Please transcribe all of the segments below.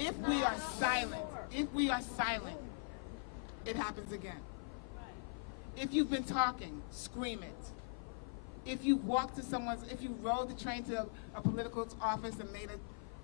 If we are silent, it happens again. If you've been talking, scream it. If you rode the train to a political office and made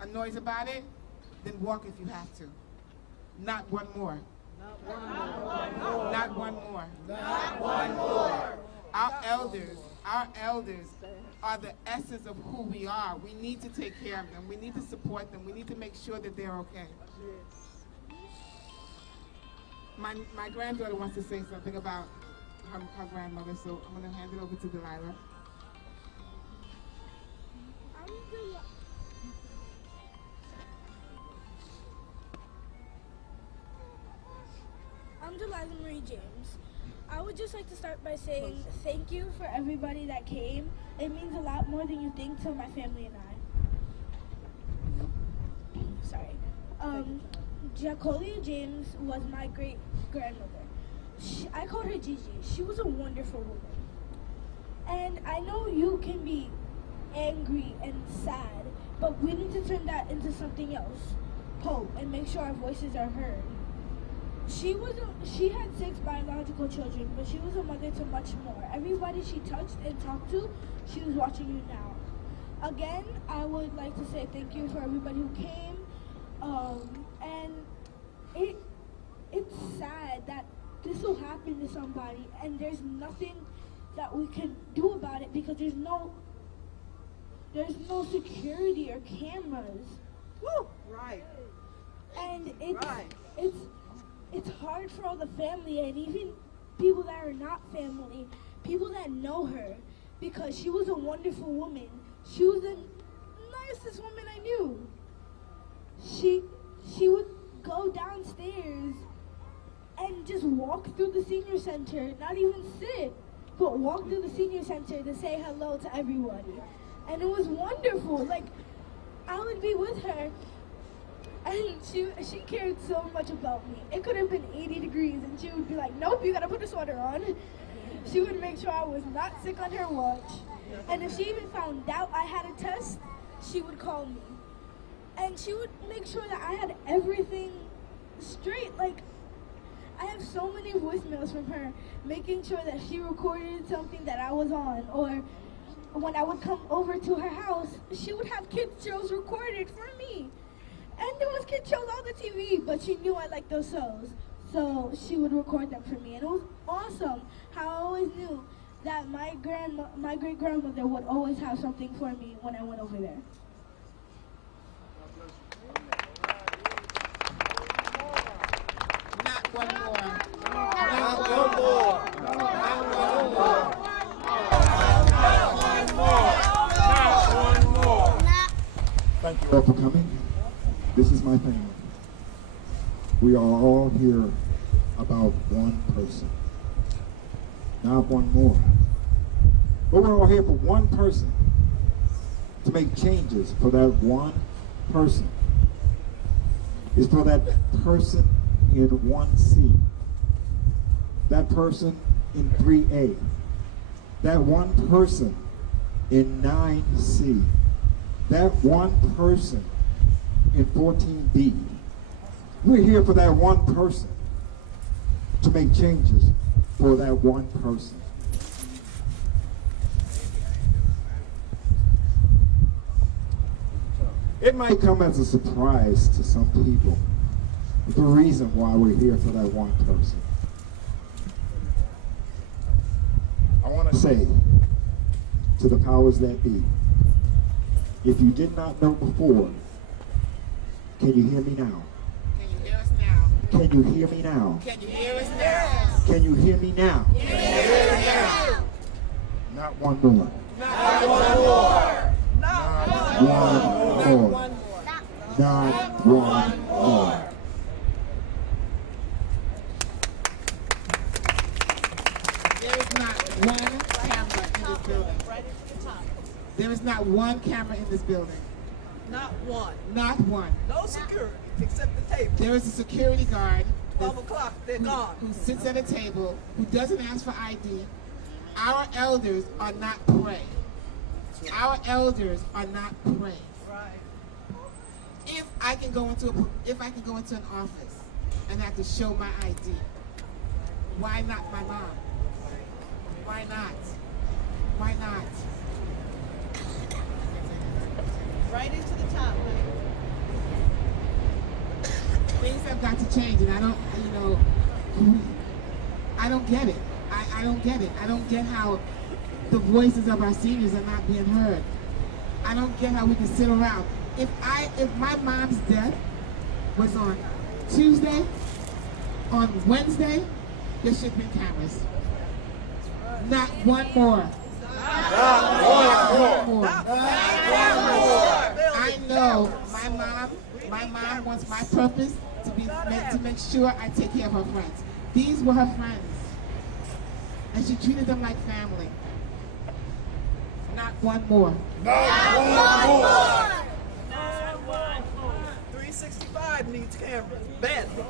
a noise about it, then walk if you have to. Not one more. Not one more. Not one more. Our elders are the essence of who we are. We need to take care of them. We need to support them. We need to make sure that they're okay. My granddaughter wants to say something about her grandmother, so I'm going to hand it over to Delilah. I'm Jacolia James. I would just like to start by saying thank you for everybody that came. It means a lot more than you think to my family and I. Sorry. Jacolia James was my great-grandmother. I called her Gigi. She was a wonderful woman. And I know you can be angry and sad, but we need to turn that into something else. Hope, and make sure our voices are heard. She had 6 biological children, but she was a mother to much more. Everybody she touched and talked to, she was watching you now. Again, I would like to say thank you for everybody who came. And it's sad that this will happen to somebody, and there's nothing that we can do about it because there's no security or cameras. Woo! Right. And it's hard for all the family and even people that are not family, people that know her, because she was a wonderful woman. She was the nicest woman I knew. She would go downstairs and just walk through the senior center, not even sit, but walk through the senior center to say hello to everybody. And it was wonderful. Like, I would be with her, and she cared so much about me. It could have been 80 degrees, and she would be like, nope, you gotta put a sweater on. She would make sure I was not sick on her watch. And if she even found out I had a test, she would call me. And she would make sure that I had everything straight. Like, I have so many voicemails from her, making sure that she recorded something that I was on. Or when I would come over to her house, she would have kids shows recorded for me. And there was kids shows on the TV, but she knew I liked those shows. So she would record them for me. And it was awesome how I always knew that my great-grandmother would always have something for me when I went over there. Not one more. Not one more. Not one more. Thank you all for coming. This is my family. We are all here about one person, not one more. But we're all here for one person, to make changes for that one person. It's for that person in 1C, that person in 3A, that one person in 9C, that one person in 14B. We're here for that one person, to make changes for that one person. It might come as a surprise to some people, the reason why we're here for that one person. I want to say to the powers that be, if you did not know before, can you hear me now? Can you hear us now? Can you hear me now? Can you hear us now? Can you hear me now? Can you hear us now? Not one more. Not one more. Not One more. Not one more. There is not one camera in this building. right at the top. There is not one camera in this building. Not one. Not one. No security except the table. There is a security guard 12 o'clock, they're gone. who sits at a table, who doesn't ask for ID. Our elders are not prey. Our elders are not prey. Right. If I can go into an office and have to show my ID, why not my mom? Why not? Why not? Right into the top, honey. Things have got to change, and I don't, I don't get it. I don't get it. I don't get how the voices of our seniors are not being heard. I don't get how we can sit around. If my mom's death was on Tuesday, on Wednesday, there should be cameras. Not one more. Not one more. I know my mom wants my purpose to make sure I take care of her friends. These were her friends. And she treated them like family. Not one more. Not one more. 365 needs cameras. Badly.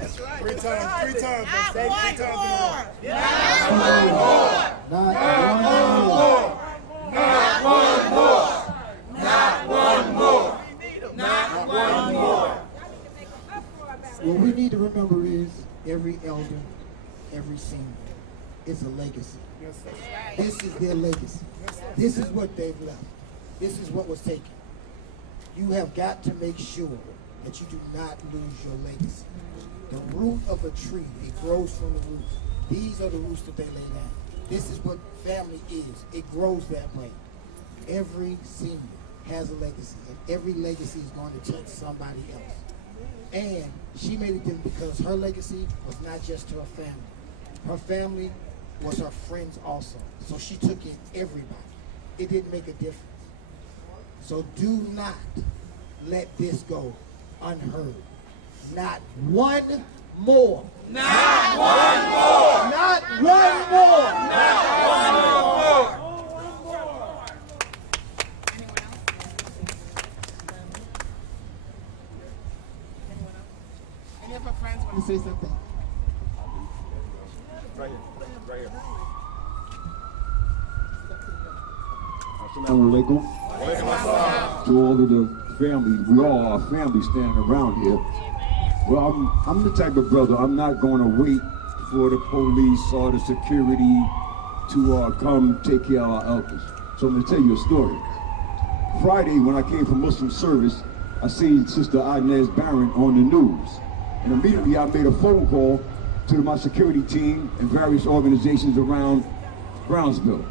That's right. Three times. Not Say one 3 times more. Yeah. Not one more. Not one more. Not one more. We need 'em. Not one more. What we need to remember is every elder, every senior, is a legacy. Yes, sir. This is their legacy. This is what they've left. This is what was taken. You have got to make sure that you do not lose your legacy. The root of a tree, it grows from the roots. These are the roots that they lay down. This is what family is. It grows that way. Every senior has a legacy, and every legacy is going to touch somebody else. And she made it then because her legacy was not just to her family. Her family was her friends also. So she took in everybody. It didn't make a difference. So do not let this go unheard. Not one more. Not one more. Not one more. Any of her friends want to say something? Right here. Right here. Assalamu alaikum. To all of the family, we all are family standing around here. Well, I'm the type of brother, I'm not going to wait for the police or the security to come take care of our elders. So I'm going to tell you a story. Friday, when I came from Muslim service, I seen Sister Inez Barron on the news. And immediately I made a phone call to my security team and various organizations around Brownsville.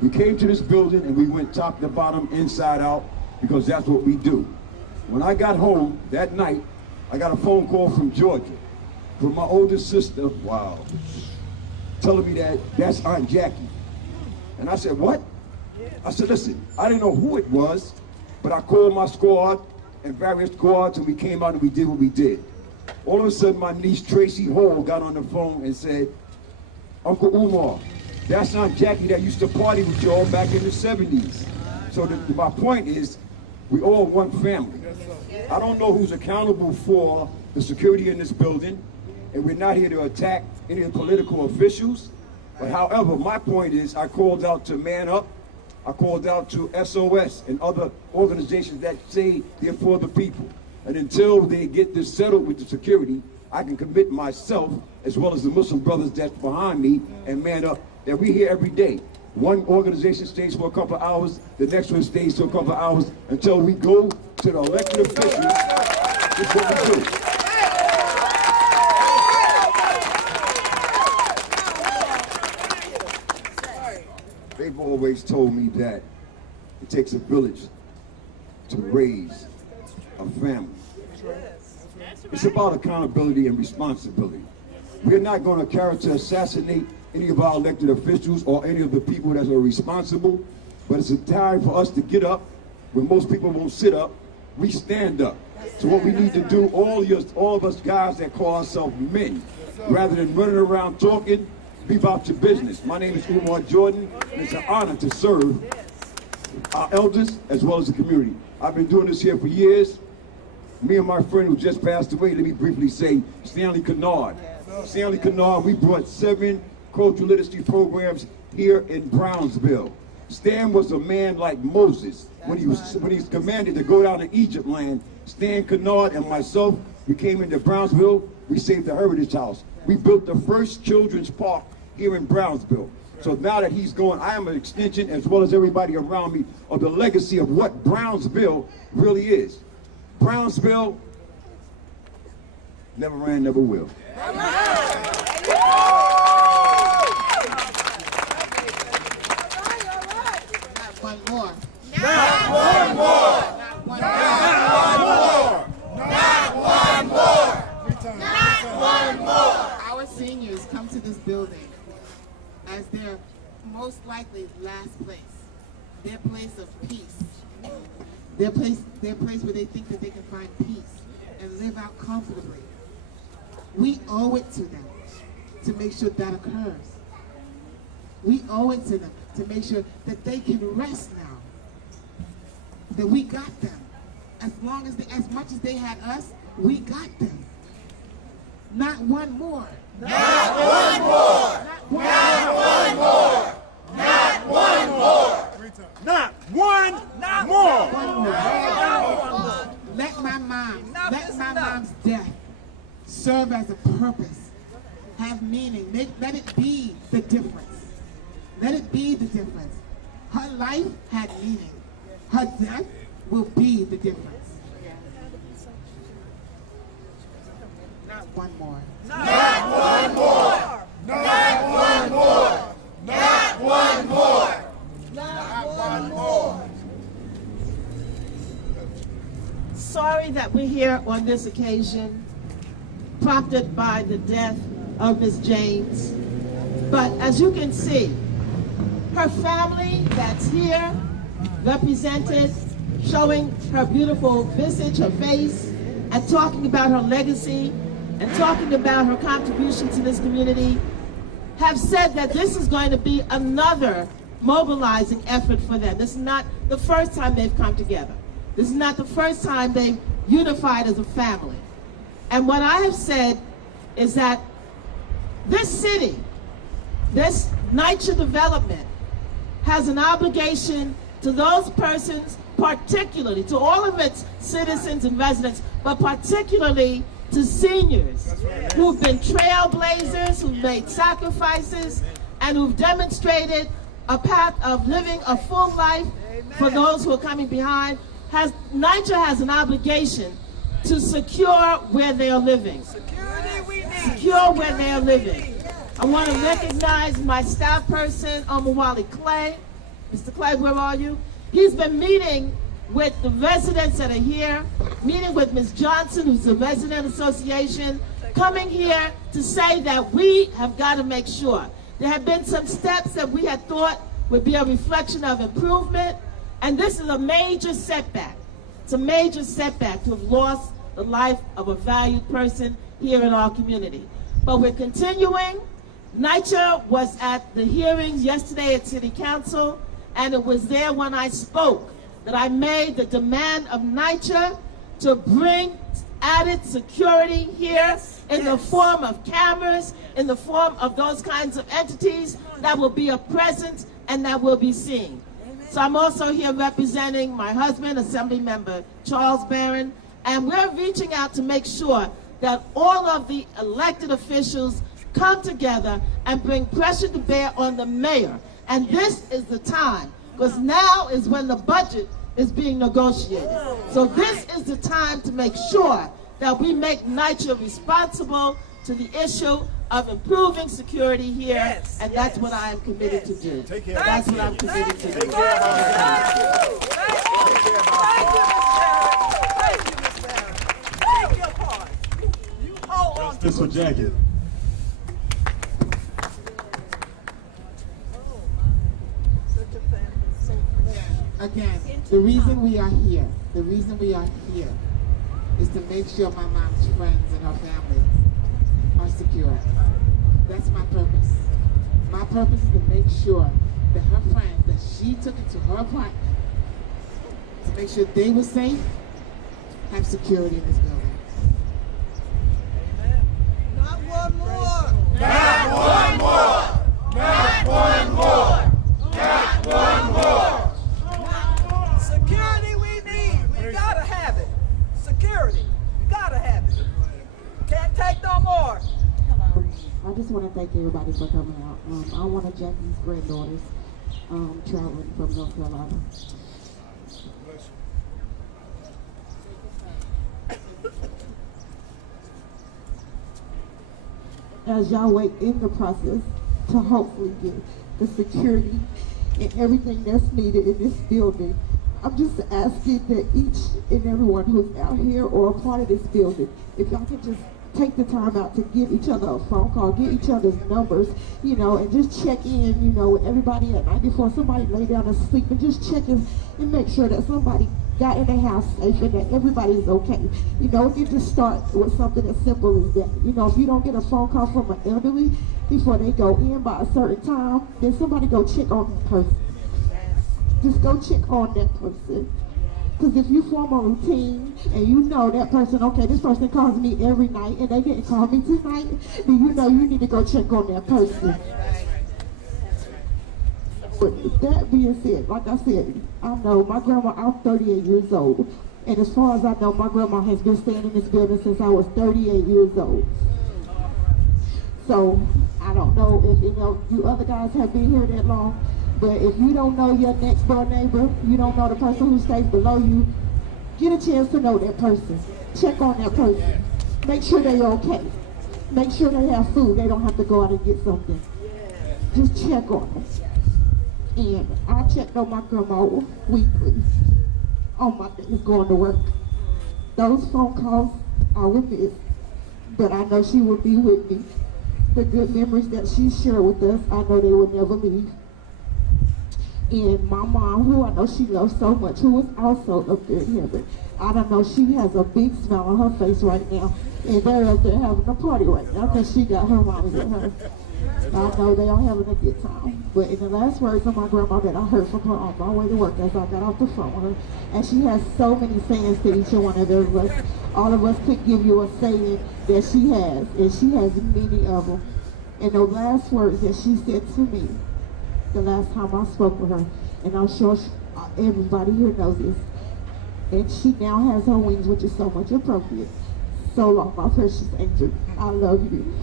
We came to this building and we went top to bottom, inside out, because that's what we do. When I got home that night, I got a phone call from Georgia, from my older sister, wow, telling me that that's Aunt Jackie. And I said, what? I said, listen, I didn't know who it was, but I called my squad and various squads and we came out and we did what we did. All of a sudden, my niece Tracy Hall got on the phone and said, Uncle Umar, that's Aunt Jackie that used to party with y'all back in the 70s. So my point is, we all one family. I don't know who's accountable for the security in this building, and we're not here to attack any of the political officials. But however, my point is, I called out to Man Up, I called out to SOS and other organizations that say they're for the people. And until they get this settled with the security, I can commit myself, as well as the Muslim brothers that's behind me, and Man Up, that we here every day. One organization stays for a couple of hours, the next one stays for a couple of hours, until we go to the elected officials. That's what we do. They've always told me that it takes a village to raise a family. It's about accountability and responsibility. We're not going to character assassinate any of our elected officials or any of the people that are responsible, but it's a time for us to get up. When most people won't sit up, we stand up. So what we need to do, all of us guys that call ourselves men, rather than running around talking, be about your business. My name is Umar Jordan, and it's an honor to serve our elders as well as the community. I've been doing this here for years. Me and my friend who just passed away, let me briefly say, Stanley Kennard. Stanley Kennard, we brought 7 cultural literacy programs here in Brownsville. Stan was a man like Moses. When he was commanded to go down to Egypt land, Stan Kennard and myself, we came into Brownsville, we saved the Heritage House. We built the first children's park here in Brownsville. So now that he's gone, I am an extension, as well as everybody around me, of the legacy of what Brownsville really is. Brownsville never ran, never will. One more. Not one more. Not one more. Not one more. Our seniors come to this building as their most likely last place, their place of peace, their place where they think that they can find peace and live out comfortably. We owe it to them to make sure that occurs. We owe it to them to make sure that they can rest now. That we got them. As much as they had us, we got them. Not one more. Not one more. Not one more. Not one more. Not one more. One more. Let my mom's death serve as a purpose, have meaning. Let it be the difference. Let it be the difference. Her life had meaning. Her death will be the difference. Not one more. Not one more. Not one more. Not one more. Not one more. Sorry that we're here on this occasion, prompted by the death of Ms. James. But as you can see, her family that's here, represented, showing her beautiful visage, her face, and talking about her legacy, and talking about her contribution to this community, have said that this is going to be another mobilizing effort for them. This is not the first time they've come together. This is not the first time they've unified as a family. And what I have said is that this city, this NYCHA development, has an obligation to those persons, particularly to all of its citizens and residents, but particularly to seniors who've been trailblazers, who've made sacrifices, and who've demonstrated a path of living a full life for those who are coming behind. NYCHA has an obligation to secure where they are living. Secure where they are living. I want to recognize my staff person, Omawali Clay. Mr. Clay, where are you? He's been meeting with the residents that are here, meeting with Ms. Johnson, who's the resident association, coming here to say that we have got to make sure. There have been some steps that we had thought would be a reflection of improvement, and this is a major setback. It's a major setback to have lost the life of a valued person here in our community. But we're continuing. NYCHA was at the hearings yesterday at City Council, and it was there when I spoke that I made the demand of NYCHA to bring added security here in the form of cameras, in the form of those kinds of entities that will be a presence and that will be seen. So I'm also here representing my husband, Assemblymember Charles Barron, and we're reaching out to make sure that all of the elected officials come together and bring pressure to bear on the mayor. And this is the time, because now is when the budget is being negotiated. So this is the time to make sure that we make NYCHA responsible to the issue of improving security here, and that's what I am committed to do. That's what I'm committed to do. This for Jackie. Again, the reason we are here is to make sure my mom's friends and her family are secure. That's my purpose. My purpose is to make sure that her friends, that she took into her apartment, to make sure they were safe, have security in this building. Not one more. Not one more. Not one more. Not one more. Security we need. We gotta have it. I just want to thank everybody for coming out. I'm one of Jackie's granddaughters, traveling from North Carolina. As y'all wait in the process to hopefully get the security and everything that's needed in this building, I'm just asking that each and everyone who's out here or a part of this building, if y'all can just take the time out to give each other a phone call, get each other's numbers, you know, and just check in, you know, with everybody at night before somebody lay down to sleep, and just check in and make sure that somebody got in their house safe and that everybody's okay. You know, it can just start with something as simple as that. You know, if you don't get a phone call from an elderly before they go in by a certain time, then somebody go check on that person. Just go check on that person. Because if you form a routine and you know that person, okay, this person calls me every night and they didn't call me tonight, then you know you need to go check on that person. But that being said, like I said, I know my grandma, I'm 38 years old. And as far as I know, my grandma has been staying in this building since I was 38 years old. So I don't know if you other guys have been here that long. But if you don't know your next door neighbor, you don't know the person who stays below you, get a chance to know that person. Check on that person. Make sure they're okay. Make sure they have food. They don't have to go out and get something. Just check on them. And I checked on my grandma weekly on my days going to work. Those phone calls I would miss, but I know she will be with me. The good memories that she shared with us, I know they will never leave. And my mom, who I know she loves so much, who is also up there in heaven, I don't know, she has a big smile on her face right now. And they're up there having a party right now because she got her mommy with her. I know they are having a good time. But in the last words of my grandma that I heard from her on my way to work as I got off the phone with her, and she has so many sayings to each one of us. All of us could give you a saying that she has, and she has many of them. And the last words that she said to me, the last time I spoke with her, and I'm sure everybody here knows this, and she now has her wings, which is so much appropriate. So long, my precious angel, I love you.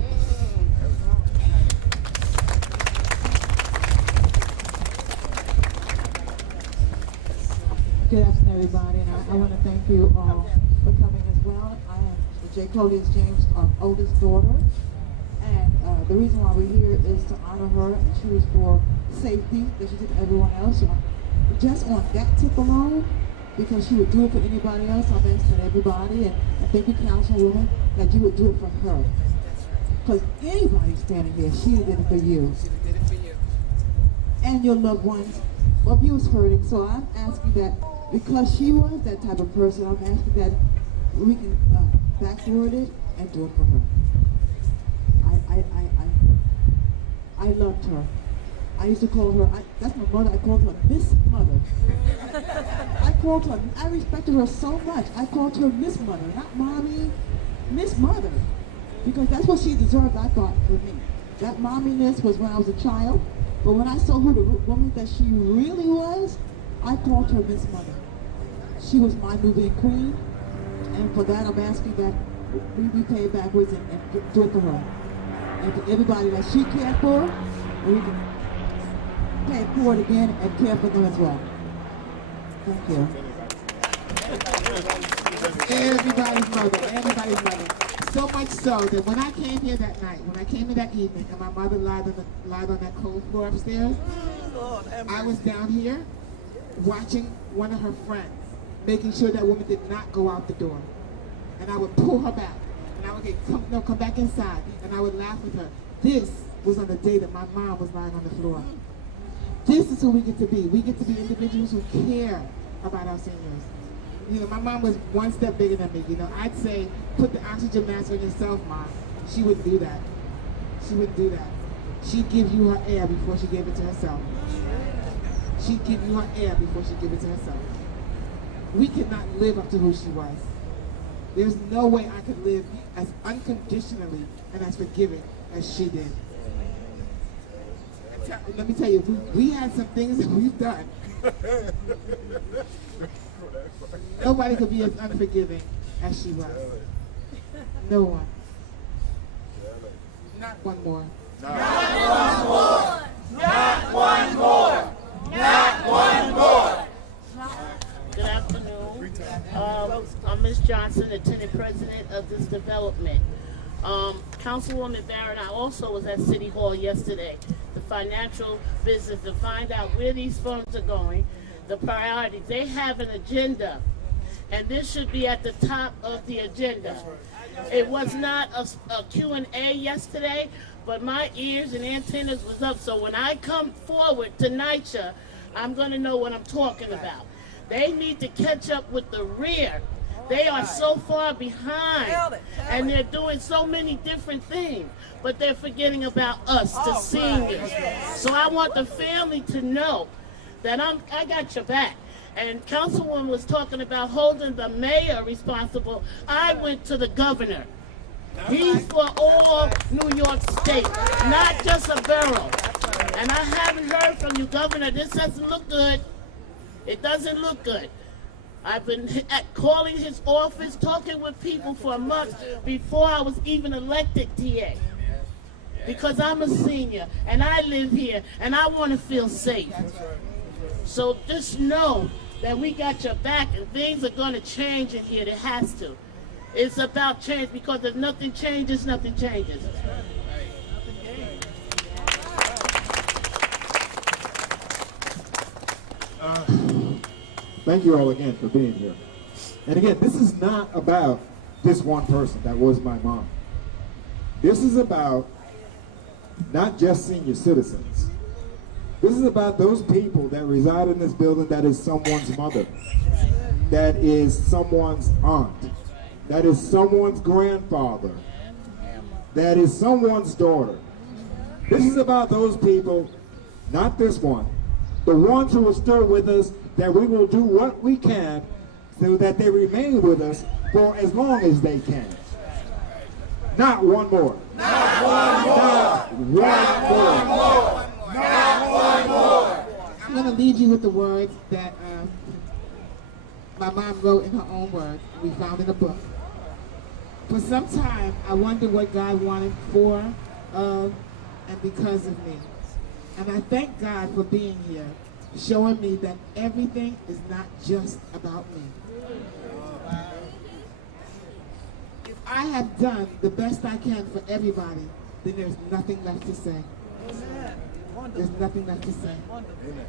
Good afternoon, everybody, and I want to thank you all for coming as well. I am Jacolia James, our oldest daughter, and the reason why we're here is to honor her and choose for safety that she did to everyone else. Just on that tip alone, because she would do it for anybody else, I'm asking everybody, and thank you, Councilwoman, that you would do it for her. Because anybody standing here, she did it for you. And your loved ones. Well, you was hurting, so I'm asking that because she was that type of person, I'm asking that we can backward it and do it for her. I loved her. I used to call her, that's my mother, I called her Miss Mother. I respected her so much. I called her Miss Mother, not Mommy, Miss Mother. Because that's what she deserved, I thought, for me. That momminess was when I was a child, but when I saw who the woman that she really was, I called her Miss Mother. She was my Nubian queen, and for that I'm asking that we be paid backwards and do it for her. And for everybody that she cared for, and we can pay it forward again and care for them as well. Thank you. Everybody's mother. So much so that when I came here that night, when I came here that evening, and my mother lied on that cold floor upstairs, I was down here watching one of her friends, making sure that woman did not go out the door. And I would pull her back, and I would come back inside, and I would laugh with her. This was on the day that my mom was lying on the floor. This is who we get to be. We get to be individuals who care about our seniors. You know, my mom was one step bigger than me. You know, I'd say, put the oxygen mask on yourself, Mom. She wouldn't do that. She wouldn't do that. She'd give you her air before she gave it to herself. She'd give you her air before she gave it to herself. We could not live up to who she was. There's no way I could live as unconditionally and as forgiving as she did. Let me tell you, we had some things that we've done. Nobody could be as unforgiving as she was. No one. Not one more. Not one more. Not one more. Not one more. Good afternoon. I'm Ms. Johnson, the tenant president of this development. Councilwoman Barron, I also was at City Hall yesterday, the financial business, to find out where these funds are going, the priorities. They have an agenda, and this should be at the top of the agenda. It was not a Q&A yesterday, but my ears and antennas was up, so when I come forward to NYCHA, I'm going to know what I'm talking about. They need to catch up with the rear. They are so far behind, and they're doing so many different things, but they're forgetting about us, the seniors. So I want the family to know that I got your back. And Councilwoman was talking about holding the mayor responsible. I went to the governor. He's for all New York State, not just a borough. And I haven't heard from you, Governor. This doesn't look good. It doesn't look good. I've been calling his office, talking with people for a month before I was even elected TA. Because I'm a senior, and I live here, and I want to feel safe. So just know that we got your back, and things are going to change in here. It has to. It's about change, because if nothing changes, nothing changes. Thank you all again for being here. And again, this is not about this one person that was my mom. This is about not just senior citizens. This is about those people that reside in this building that is someone's mother, that is someone's aunt, that is someone's grandfather, that is someone's daughter. This is about those people, not this one, the ones who are still with us, that we will do what we can so that they remain with us for as long as they can. Not one more. Not one more. Not one more. Not one more. I'm going to lead you with the words that my mom wrote in her own words, we found in a book. For some time, I wondered what God wanted for, of, and because of me. And I thank God for being here, showing me that everything is not just about me. If I have done the best I can for everybody, then there's nothing left to say. There's nothing left to say. Amen.